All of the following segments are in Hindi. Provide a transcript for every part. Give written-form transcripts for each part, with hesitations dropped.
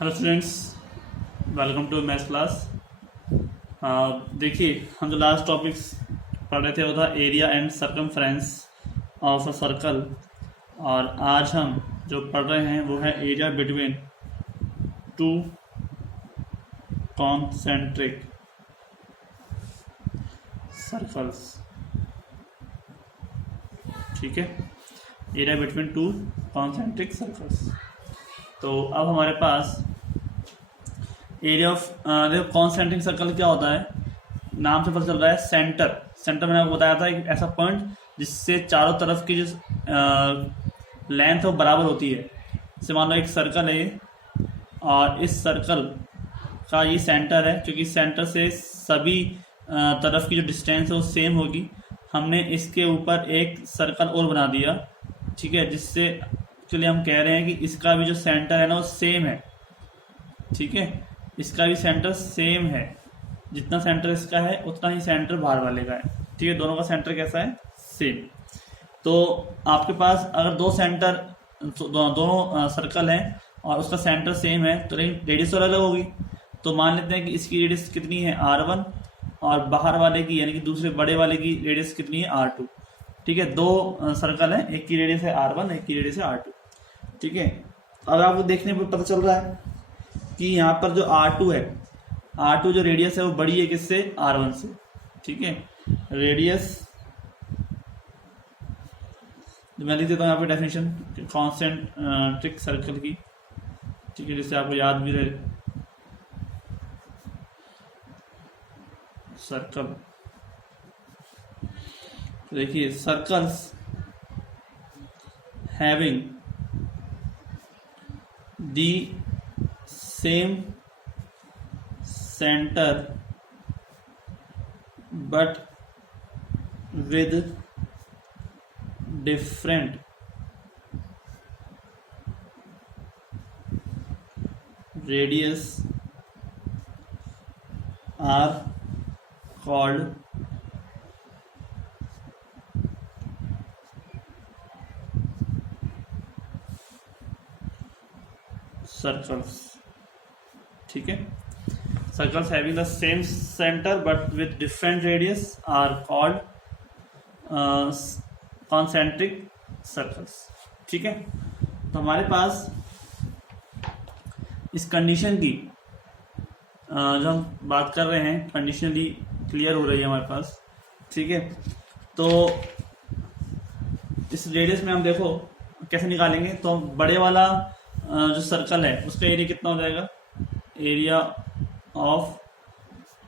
Hello students, welcome to maths class. देखिए, हम जो लास्ट टॉपिक्स पढ़ रहे थे वो था area and circumference of a circle, और आज हम जो पढ़ रहे हैं वो है area between two concentric circles. ठीक है, area between two concentric circles. तो अब हमारे पास एरिया ऑफ देखो, कॉन्सेंट्रिक सर्कल क्या होता है, नाम से पता चल रहा है सेंटर। सेंटर मैंने आपको बताया था एक ऐसा पॉइंट जिससे चारों तरफ की जो लेंथ है वो बराबर होती है। जैसे मान लो एक सर्कल है ये, और इस सर्कल का ये सेंटर है, क्योंकि सेंटर से सभी तरफ की जो डिस्टेंस है वो सेम होगी। हमने इसके ऊपर एक सर्कल और बना दिया, ठीक है, जिससे चलिए हम कह रहे हैं कि इसका भी जो सेंटर है ना वो सेम है। ठीक है, इसका भी सेंटर सेम है, जितना सेंटर इसका है उतना ही सेंटर बाहर वाले का है। ठीक है, दोनों का सेंटर कैसा है, सेम। तो आपके पास अगर दो सेंटर दोनों सर्कल हैं और उसका सेंटर सेम है तो लेकिन रेडियस अलग होगी। तो मान लेते हैं कि इसकी रेडियस कितनी है R1, और बाहर वाले की यानी कि दूसरे बड़े वाले की रेडियस कितनी है R2। ठीक है, दो सर्कल हैं, एक की रेडियस है R1, एक की रेडियस है R2। ठीक है, अब आपको देखने पर पता चल रहा है कि यहाँ पर जो R2 है, R2 जो रेडियस है वो बड़ी है किससे, R1 से। ठीक है, रेडियस मैं लिख देता हूँ यहाँ पे डेफिनेशन कॉन्सेंट्रिक सर्कल की। ठीक है, जिससे आपको याद भी रहे। सर्कल, देखिए, circles having the same center but with different radius are called circles। ठीक है, circles having the same center but with different radius are called concentric circles। ठीक है, तो हमारे पास इस कंडीशन की जो हम बात कर रहे हैं कंडीशनली क्लियर हो रही है हमारे पास। ठीक है, तो इस रेडियस में हम देखो कैसे निकालेंगे। तो बड़े वाला जो सर्कल है उसका एरिया कितना हो जाएगा, एरिया ऑफ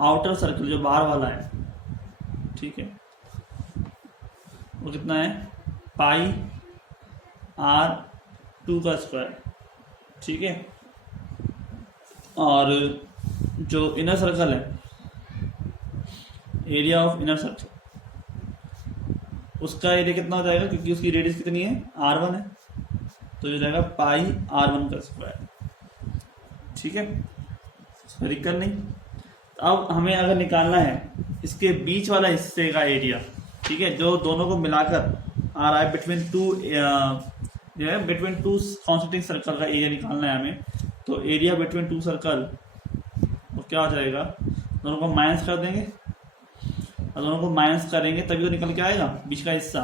आउटर सर्कल जो बाहर वाला है, ठीक है, वो कितना है, पाई R2 का स्क्वायर। ठीक है, और जो इनर सर्कल है, एरिया ऑफ इनर सर्कल, उसका एरिया कितना हो जाएगा, क्योंकि उसकी रेडियस कितनी है, R1 है, तो ये जाएगा पाई R1 का स्क्वायर। ठीक है, स्फेरिकल नहीं। अब हमें अगर निकालना है इसके बीच वाला हिस्से का एरिया, ठीक है, जो दोनों को मिलाकर आ रहा है बिटवीन टू कॉन्सेंट्रिक सर्कल का एरिया निकालना है हमें। तो एरिया बिटवीन टू सर्कल तो क्या हो जाएगा, दोनों को माइनस कर देंगे, और दोनों को माइनस करेंगे तभी तो निकल के आएगा बीच का हिस्सा।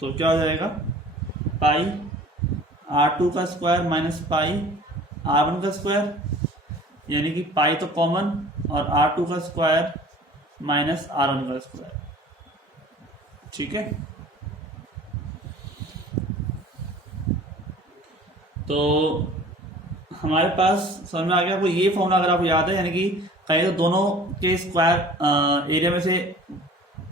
तो क्या हो जाएगा, पाई R2 का स्क्वायर माइनस पाई R1 का स्क्वायर, यानी कि पाई तो कॉमन, और R2 का स्क्वायर माइनस R1 का स्क्वायर। ठीक है, तो हमारे पास समझ में आ गया आपको ये फॉर्मूला, अगर आपको याद है, यानी कि कहीं तो दोनों के स्क्वायर एरिया में से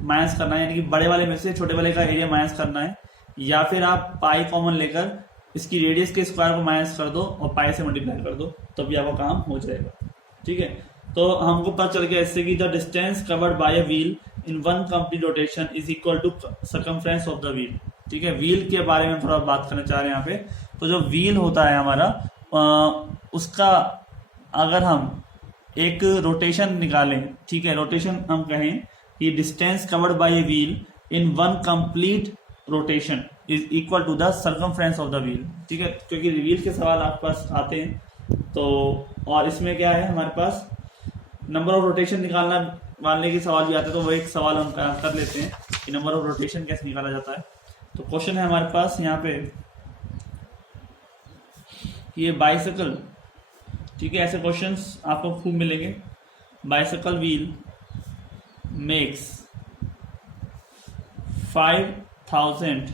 माइनस करना है, यानी कि बड़े वाले में से छोटे वाले का एरिया माइनस करना है, या फिर आप पाई कॉमन लेकर इसकी रेडियस के स्क्वायर को माइनस कर दो और पाई से मल्टीप्लाई कर दो, तब भी आपका काम हो जाएगा। ठीक है, तो हमको पता चल गया इससे कि the distance covered by a wheel in one complete rotation is equal to circumference of the wheel. ठीक है, व्हील के बारे में थोड़ा बात करना चाह रहे हैं यहाँ पे। तो जो व्हील होता है हमारा, उसका अगर हम एक रोटेशन निकालें, ठीक है, रोटेशन हम कहें कि distance covered by a wheel in one complete rotation is equal to the circumference of the wheel. ठीक है, क्योंकि व्हील के सवाल आपके पास आते हैं तो और इसमें क्या है हमारे पास नंबर ऑफ रोटेशन निकालने के सवाल भी आते हैं, तो वो एक सवाल हम कर लेते हैं कि नंबर ऑफ रोटेशन कैसे निकाला जाता है। तो क्वेश्चन है हमारे पास यहाँ पे कि ये बाइसाइकिल, ठीक है, ऐसे क्वेश्चंस आपको खूब मिलेंगे। बाइसाइकिल व्हील मेक्स 5000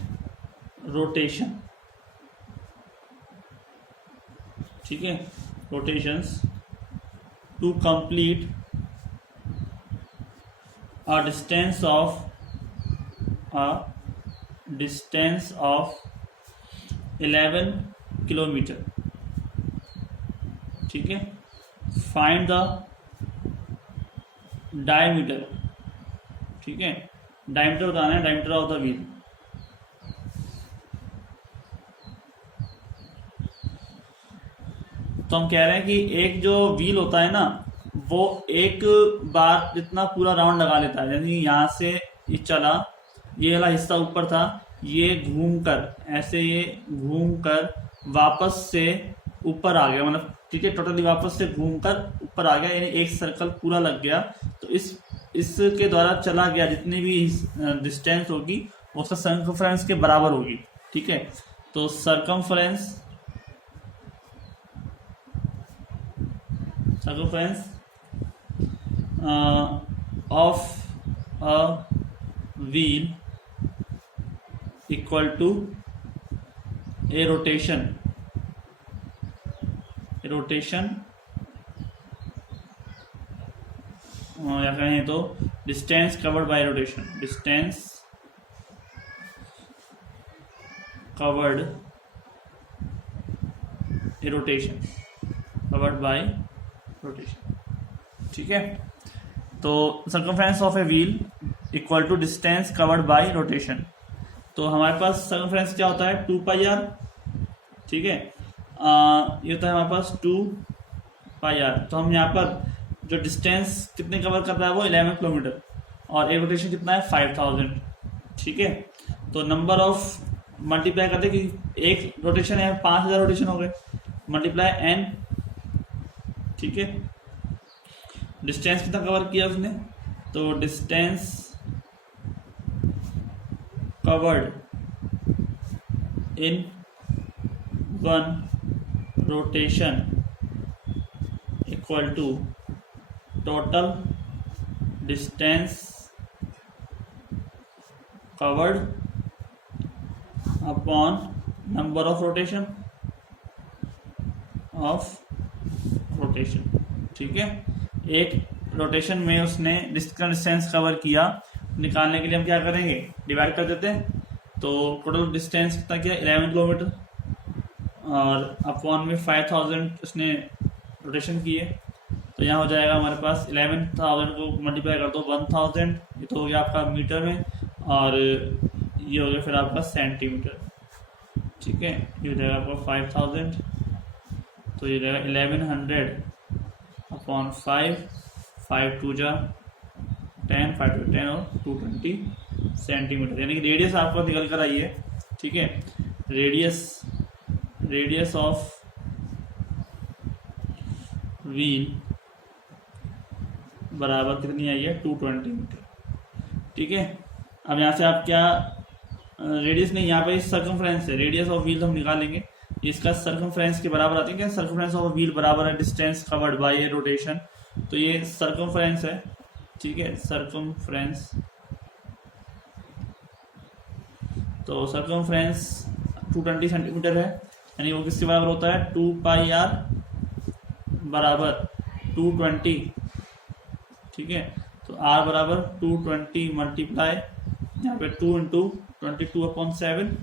रोटेशन, ठीक है, rotations to complete a distance of 11 kilometre, ठीक है। फाइंड द डायमीटर, ठीक है, डायमीटर बताना है, डायमीटर ऑफ द व्हील। तो हम कह रहे हैं कि एक जो व्हील होता है ना, वो एक बार जितना पूरा राउंड लगा लेता है, यानी यहाँ से ये चला, ये वाला हिस्सा ऊपर था, ये घूमकर ऐसे ये घूमकर वापस से ऊपर आ गया, मतलब ठीक है, टोटली वापस से घूमकर ऊपर आ गया, यानी एक सर्कल पूरा लग गया। तो इसके द्वारा चला गया जितनी भी डिस्टेंस होगी वो उसका सर्कमफ्रेंस के बराबर होगी, ठीक है। तो circumference of a wheel equal to a rotation या कहें तो distance covered by rotation, distance covered a rotation, covered by rotation, ठीक है। तो circumference of a wheel equal to distance covered by rotation. तो हमारे पास सर्कमफ्रेंस क्या होता है 2πr, ठीक है, ये होता है हमारे पास 2πr। तो हम यहाँ पर जो डिस्टेंस कितने कवर कर रहा है वो 11 किलोमीटर, और एक रोटेशन कितना है 5000, ठीक है। तो नंबर ऑफ मल्टीप्लाई करते कि एक रोटेशन है 5000 रोटेशन हो गए, मल्टीप्लाई n, ठीक है। डिस्टेंस कितना कवर किया उसने, तो distance covered in 1 rotation equal to total distance covered upon number of rotation, ठीक है। एक रोटेशन में उसने कितना डिस्टेंस कवर किया, निकालने के लिए हम क्या करेंगे, डिवाइड कर देते हैं। तो टोटल डिस्टेंस कितना किया 11 किलोमीटर, और अपॉन में 5000 उसने रोटेशन किए। तो यहाँ हो जाएगा हमारे पास 11,000 को मल्टीप्लाई कर दो 1000, ये तो हो गया आपका मीटर में, और ये हो गया फिर आपका सेंटीमीटर, ठीक है। ये हो जाएगा आपका 5000, तो ये जाएगा 1100 अपॉन 5 2 जा 10, 5 2 10 और 220 सेंटीमीटर, यानी कि रेडियस आपको निकल कर आई है, ठीक है। रेडियस ऑफ व्हील बराबर कितनी आई है 220 मीटर, ठीक है। अब यहाँ से आप क्या, रेडियस नहीं, यहाँ पे सर्कमफ्रेंस है, रेडियस ऑफ व्हील हम निकालेंगे, इसका सर्कमफ्रेंस के बराबर आते हैं क्या, सर्कमफ्रेंस ऑफ व्हील बराबर है distance covered by A rotation. तो ये सर्कमफ्रेंस है, ठीक है, सर्कमफ्रेंस, तो सर्कमफ्रेंस 220 सेंटीमीटर है, यानी वो किसके बराबर होता है 2πr बराबर 220, ठीक है। तो r बराबर 220 मल्टीप्लाई यहाँ पे 2 इंटू 22/7,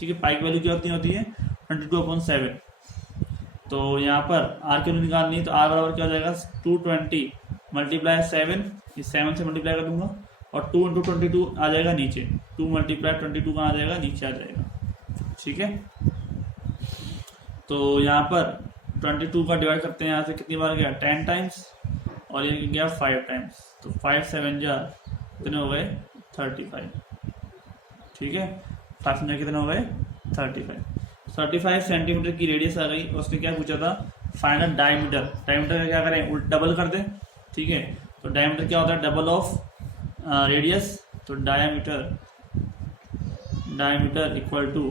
ठीक है। पाई की वैल्यू क्या होती है 22/7। तो यहाँ पर r की वैल्यू निकालनी है, तो r बराबर क्या हो जाएगा 220 मल्टीप्लाई 7, इस 7 से मल्टीप्लाई कर दूंगा, और 2 इंटू 22 आ जाएगा नीचे, 2 मल्टीप्लाई 22 कहाँ आ जाएगा, नीचे आ जाएगा, ठीक है। तो यहाँ पर 22 का डिवाइड करते हैं, यहाँ से कितनी बार गया 10 टाइम्स, और ये गया 5 टाइम्स, तो 5 7 जा कितने हो गए 35, ठीक है। 5 7 कितने हो गए 35 सेंटीमीटर की रेडियस आ गई। उसने क्या पूछा था फाइंड द डायमीटर। डायमीटर का क्या करें, डबल कर दें, ठीक है। तो डायमीटर क्या होता है, डबल ऑफ रेडियस। तो diameter equal to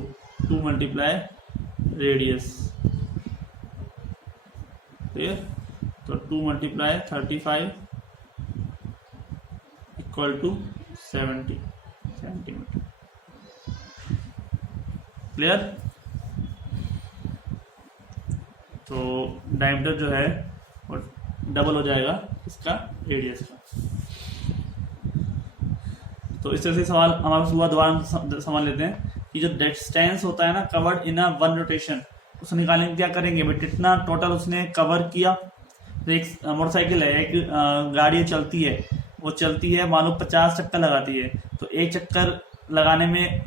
2 multiply radius, clear. तो 2 multiply 35 equal to 70 centimetre, clear. तो डायमीटर जो है वो डबल हो जाएगा इसका रेडियस का। तो इस तरह से सवाल हमारे पास हुआ। दोबारा समझ लेते हैं कि जो डिस्टेंस होता है ना covered in a one rotation, उसको निकालने के क्या करेंगे, बट इतना टोटल उसने कवर किया। तो एक मोटरसाइकिल है, एक गाड़ी चलती है, वो चलती है मान लो 50 चक्कर लगाती है। तो एक चक्कर लगाने में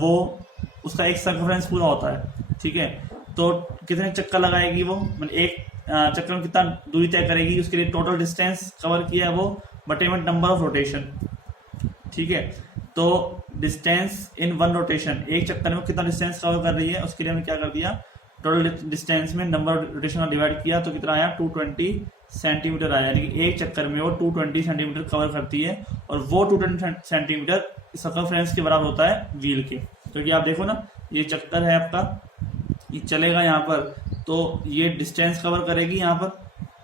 वो उसका एक सर्कमफ्रेंस पूरा होता है, ठीक है। तो कितने चक्कर लगाएगी वो, मतलब एक चक्कर में कितना दूरी तय करेगी, उसके लिए टोटल डिस्टेंस कवर किया है वो बटे में नंबर ऑफ रोटेशन, ठीक है। तो डिस्टेंस इन वन रोटेशन, एक चक्कर में कितना डिस्टेंस कवर कर रही है, उसके लिए हमने क्या कर दिया, टोटल डिस्टेंस में नंबर ऑफ रोटेशन डिवाइड किया। तो कितना आया, 220 सेंटीमीटर आया, यानी कि एक चक्कर में वो 220 सेंटीमीटर कवर करती है। और वो 220 सेंटीमीटर सर्कमफ्रेंस के बराबर होता है व्हील के। क्योंकि आप देखो ना, ये चक्कर है आपका, ये चलेगा यहाँ पर, तो ये डिस्टेंस कवर करेगी यहाँ पर,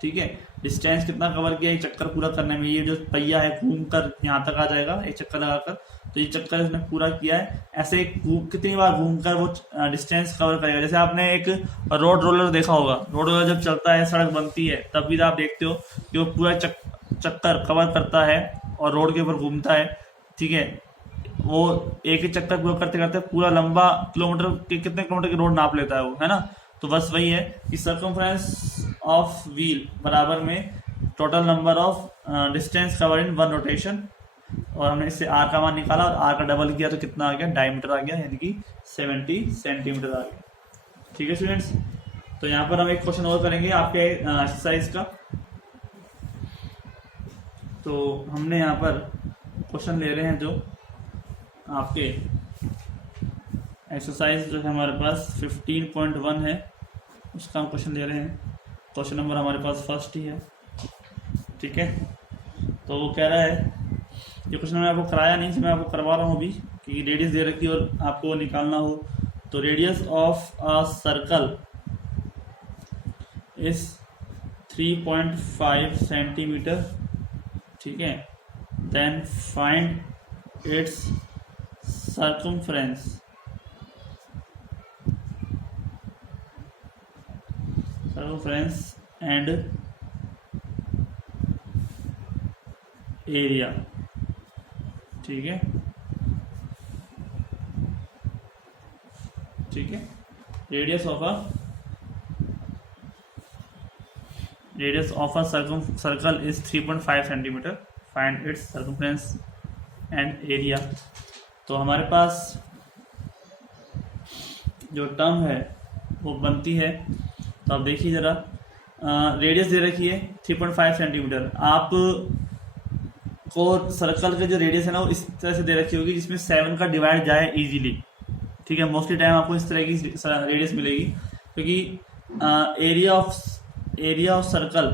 ठीक है। डिस्टेंस कितना कवर किया एक चक्कर पूरा करने में, ये जो पहिया है घूम कर यहाँ तक आ जाएगा एक चक्कर लगाकर। तो ये चक्कर इसने पूरा किया है। ऐसे कितनी बार घूमकर वो डिस्टेंस कवर करेगा। जैसे आपने एक रोड रोलर देखा होगा, रोड रोलर जब चलता है, सड़क बनती है, तब भी आप देखते हो कि वो पूरा चक्कर कवर करता है और रोड के ऊपर घूमता है, ठीक है। वो एक ही चक्कर पूरा करते करते पूरा लंबा किलोमीटर के, कितने किलोमीटर की रोड नाप लेता है वो, है ना। तो बस वही है कि सर्कमफ्रेंस ऑफ व्हील बराबर में total number of distance cover in one rotation. और हमने इससे आर का मान निकाला और आर का डबल किया तो कितना आ गया, डायमीटर आ गया, यानी कि 70 सेंटीमीटर आ गया, ठीक है स्टूडेंट्स। तो यहाँ पर हम एक क्वेश्चन और करेंगे आपके एक्सरसाइज का। तो हमने यहाँ पर क्वेश्चन ले रहे हैं जो आपके एक्सरसाइज जो है हमारे पास 15.1 है, उसका हम क्वेश्चन ले रहे हैं। क्वेश्चन नंबर हमारे पास फर्स्ट ही है, ठीक है। तो वो कह रहा है, ये क्वेश्चन मैंने आपको कराया नहीं, मैं आपको करवा रहा हूँ अभी, कि रेडियस दे रखी और आपको निकालना हो। तो radius of a circle is 3.5 centimetre, ठीक है। Then find its circumference and area, ठीक है, ठीक है। Radius of a circle is 3.5 centimetre, find its circumference and area. तो हमारे पास जो टर्म है वो बनती है, तो आप देखिए जरा, रेडियस दे रखी है 3.5 सेंटीमीटर। आप को सर्कल का जो रेडियस है ना वो इस तरह से दे रखी होगी जिसमें 7 का डिवाइड जाए इजीली, ठीक है। मोस्टली टाइम आपको इस तरह की रेडियस मिलेगी, क्योंकि एरिया ऑफ सर्कल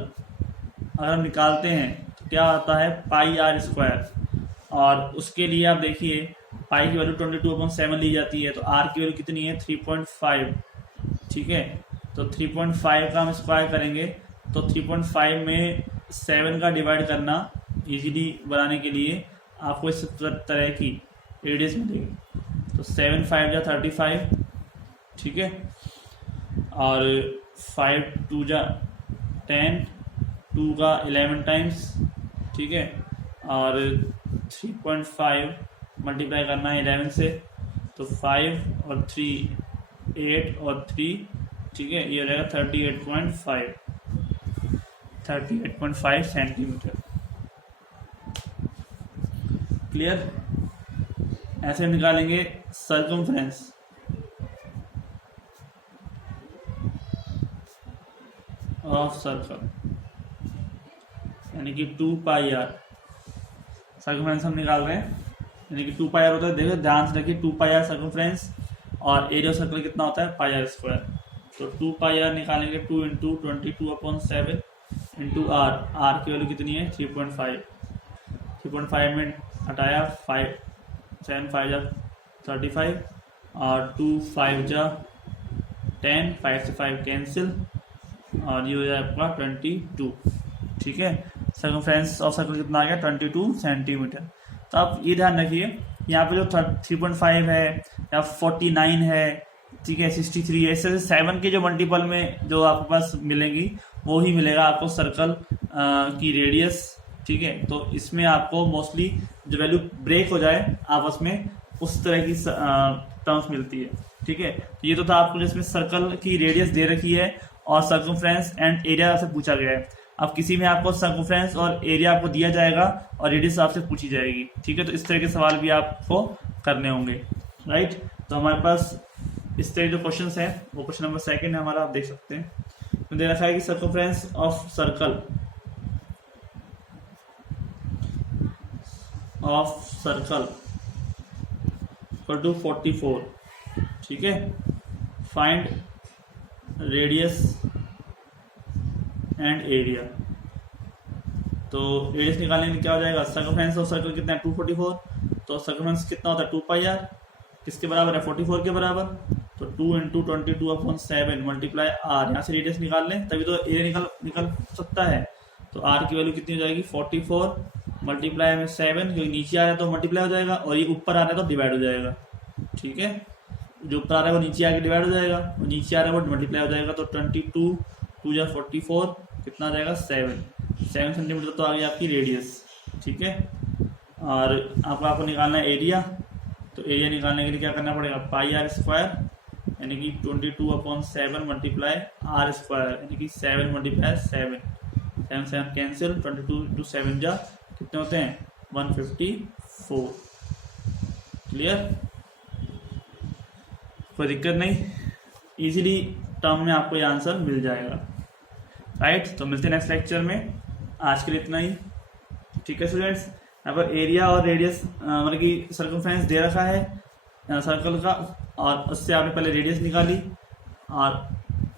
अगर हम निकालते हैं तो क्या आता है, पाई आर स्क्वायर। और उसके लिए आप देखिए पाई की वैल्यू 22/7 ली जाती है, तो आर की वैल्यू कितनी है, 3.5, ठीक है। तो 3.5 का हम स्क्वायर करेंगे तो 3.5 में 7 का डिवाइड करना इजीली बनाने के लिए आपको इस तरह की रेडियस मिलेगी। तो 7 5 जा 35, ठीक है, और 5 2 जा 10, 2 का 11 टाइम्स, ठीक है, और 3.5 मल्टीप्लाई करना है 11 से, तो 5 और 3 8 और 3, ठीक है, ये हो जाएगा 38.5 सेंटीमीटर, क्लियर। ऐसे निकालेंगे सर्कमफ्रेंस ऑफ सर्कल, यानी कि 2 पाई आर। सर्कमफ्रेंस हम निकाल रहे हैं, यानी कि 2 पाई आर होता है। देखो ध्यान से रखिए, 2 पाई आर सर्कमफ्रेंस, और एरिया ऑफ सर्कल कितना होता है, पाई आर स्क्वायर। तो 2 पाई r निकालेंगे, 2 इंटू 22/7 इंटू आर, आर की वैल्यू कितनी है 3.5, 3.5 में हटाया 5, 7 5 जा 35 और 2 5 जा 10, 5 से 5 कैंसिल और ये हो जाए आपका 22। ठीक है, सर्कमफ्रेंस ऑफ सर्कल कितना आ गया 22 सेंटीमीटर। तो आप ये ध्यान रखिए यहाँ पे जो 3.5 है या 49 है, ठीक है, 63 है, ऐसे 7 के जो मल्टीपल में जो आपके पास मिलेंगी वो ही मिलेगा आपको सर्कल की रेडियस। ठीक है, तो इसमें आपको मोस्टली जो वैल्यू ब्रेक हो जाए आपस में उस तरह की टर्म्स मिलती है। ठीक है, तो ये तो था आपको जिसमें सर्कल की रेडियस दे रखी है और सर्कमफ्रेंस एंड एरिया से पूछा गया है। अब किसी में आपको सर्कमफ्रेंस और एरिया आपको दिया जाएगा और रेडियस आपसे पूछी जाएगी। ठीक है, तो इस तरह के सवाल भी आपको करने होंगे। राइट, तो हमारे पास इस तरह जो क्वेश्चन है वो क्वेश्चन नंबर 2 है हमारा, आप देख सकते हैं। तो दे रखा है कि circumference of circle equal to 44। ठीक है, फाइंड रेडियस एंड एरिया। तो रेडियस निकालने में क्या हो जाएगा, सर्कमफ्रेंस ऑफ सर्कल कितना है 244, तो सर्कमफ्रेंस कितना होता है 2 पाई r, किसके बराबर है 44 के बराबर, तो 2 इंटू 22/7 मल्टीप्लाई r, यहाँ से रेडियस निकाल लें तभी तो एरिया निकल सकता है। तो r की वैल्यू कितनी हो जाएगी 44 मल्टीप्लाई में 7, क्योंकि नीचे आ रहा है तो मल्टीप्लाई हो जाएगा और ये ऊपर आ रहा है तो डिवाइड हो जाएगा। ठीक है, जो ऊपर आ रहा है वो नीचे आके डिवाइड हो जाएगा, वो नीचे आ रहा है वो मल्टीप्लाई हो जाएगा। तो 22 2 जा 44 कितना आ जाएगा 7 सेंटीमीटर तो आ गई आपकी रेडियस। ठीक है, और आपको निकालना है एरिया। तो एरिया निकालने के लिए क्या करना पड़ेगा, पाई r स्क्वायर यानी कि 22/7 मल्टीप्लाई r स्क्वायर यानी कि 7 मल्टीप्लाई 7 कैंसिल, 22 इंटू 7 जा कितने होते हैं 154। क्लियर, कोई दिक्कत नहीं, इजीली टर्म में आपको ये आंसर मिल जाएगा। राइट, तो मिलते हैं नेक्स्ट लेक्चर में, आज के लिए इतना ही। ठीक है स्टूडेंट्स, यहाँ पर एरिया और रेडियस मतलब कि सर्कमफ्रेंस दे रखा है सर्कल का, और उससे आपने पहले रेडियस निकाली और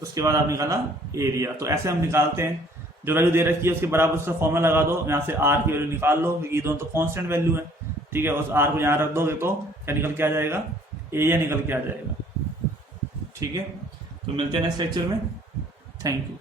उसके बाद आप निकाला एरिया। तो ऐसे हम निकालते हैं, जो वैल्यू दे रखी है उसके बराबर उसका फॉर्मूला लगा दो, यहाँ से r की वैल्यू निकाल लो क्योंकि दोनों तो कांस्टेंट वैल्यू है। ठीक है, उस r को यहाँ रख दोगे तो क्या निकल के आ जाएगा, एरिया निकल के आ जाएगा। ठीक है, तो मिलते हैं नेक्स्ट लेक्चर में, थैंक यू।